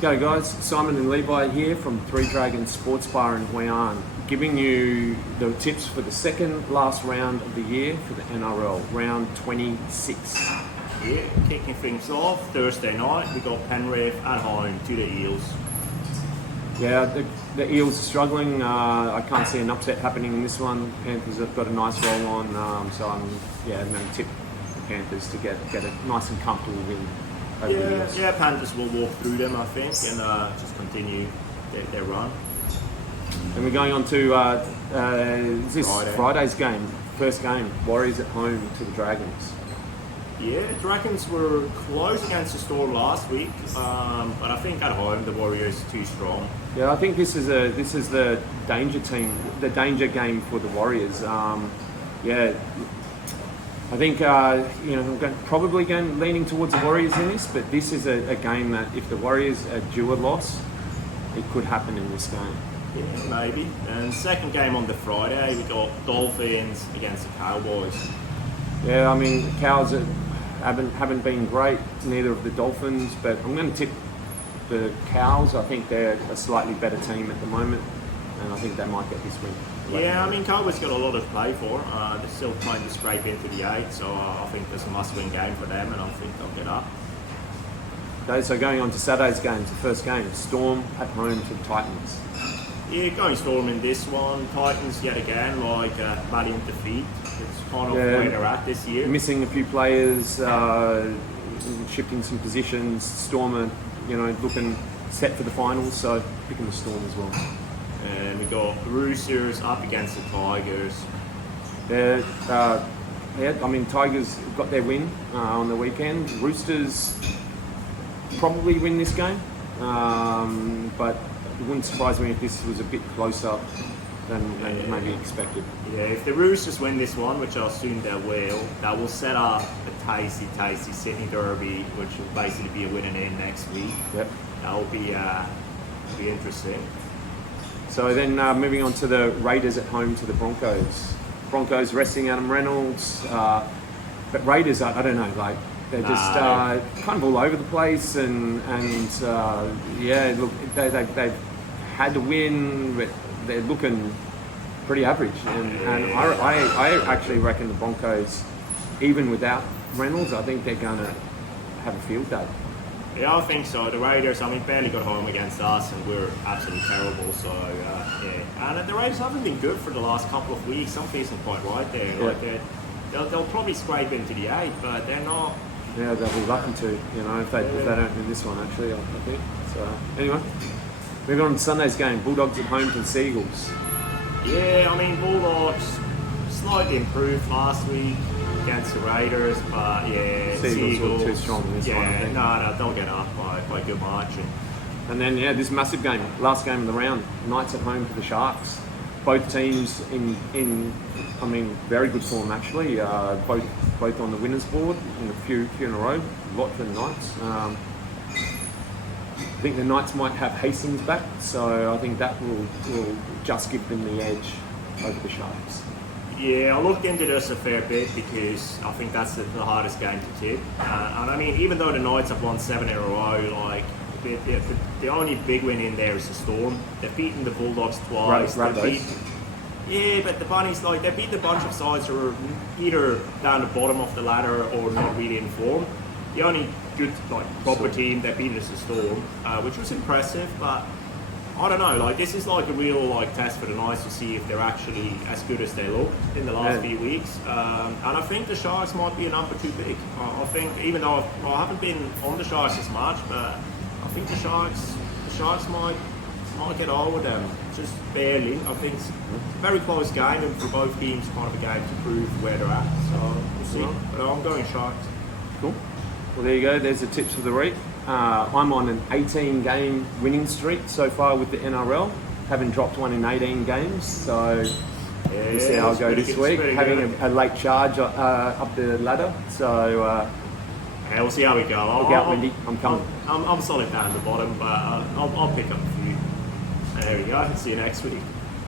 G'day guys, Simon and Levi here from Three Dragons Sports Bar in Hoi An, giving you the tips for the second last round of the year for the NRL, round 26. Yeah, kicking things off, Thursday night, we got Penrith at home to the Eels. Yeah, the Eels are struggling. I can't see an upset happening in this one. Panthers have got a nice roll on, so I'm going to tip the Panthers to get a nice and comfortable win over the Eels. Yeah, Panthers will walk through them, I think, and just continue their run. And we're going on to Friday's game, first game, Warriors at home to the Dragons. Yeah, Dragons were close against the Storm last week, but I think at home the Warriors are too strong. Yeah, I think this is the danger team, the danger game for the Warriors. I think I'm probably leaning towards the Warriors in this, but this is a game that if the Warriors are due a loss, it could happen in this game. Yeah, maybe. And second game on the Friday, we got Dolphins against the Cowboys. Yeah, I mean, the Cows haven't been great, neither of the Dolphins, but I'm going to tip the Cows. I think they're a slightly better team at the moment, and I think they might get this win. Yeah, I mean, Cowboys got a lot to play for. They're still trying to scrape into the 8, so I think there's a must-win game for them, and I think they'll get up. Okay, so going on to Saturday's games, the first game, Storm at home to the Titans. Yeah, going Storm in this one. Titans yet again, like valiant defeat. It's kind of where they're at this year. Missing a few players, shifting some positions. Storm are, looking set for the finals, so picking the Storm as well. And we got Roosters up against the Tigers. Tigers got their win on the weekend. Roosters probably win this game, but it wouldn't surprise me if this was a bit closer than maybe expected. Yeah, if the Roosters win this one, which I assume they will, that will set up a tasty Sydney Derby, which will basically be a win and in next week. Yep. That will be interesting. So then moving on to the Raiders at home to the Broncos. Broncos resting Adam Reynolds, but Raiders, I don't know, they're just kind of all over the place, and look, they've had to win, but they're looking pretty average, and I actually reckon the Broncos, even without Reynolds, I think they're going to have a field day. Yeah, I think so. The Raiders, barely got home against us, and we're absolutely terrible. So, And the Raiders haven't been good for the last couple of weeks. Some isn't quite right there. Yeah. They'll probably scrape into the 8, but they're not. Yeah, they'll be lucky to, if they don't win this one, actually, I think. So, anyway, moving on to Sunday's game, Bulldogs at home to the Seagulls. Yeah, Bulldogs slightly improved last week against the Raiders, but Seagulls were too strong in this one, I think. No, they'll get up by a good margin. And then, this massive game, last game of the round, Knights at home to the Sharks. Both teams in very good form actually. Both on the winners board, a few in a row. A lot for the Knights. I think the Knights might have Hastings back, so I think that will just give them the edge over the Sharks. Yeah, I looked into this a fair bit because I think that's the hardest game to tip. Even though the Knights have won 7 in a row, the only big win in there is the Storm. They've beaten the Bulldogs twice. But the Bunnies, they beat a bunch of sides who are either down the bottom of the ladder or not really in form. The only good, proper team they beat is the Storm, which was impressive, but I don't know, this is a real test for the Knights to see if they're actually as good as they look in the last few weeks. And I think the Sharks might be a number too big. I think, even though I haven't been on the Sharks as much, but I think the Sharks might get over them, just barely. I think it's a very close game, and for both teams, kind of a game to prove where they're at. So we'll see. But I'm going Sharks. Cool. Well, there you go. There's the tips for the week. I'm on an 18-game winning streak so far with the NRL. Haven't dropped one in 18 games, so we'll see how I go this week. Having a late charge up the ladder, so we'll see how we go. Look out, Wendy. I'm coming. I'm solid down at the bottom, but I'll pick up a few. There we go. See you next week.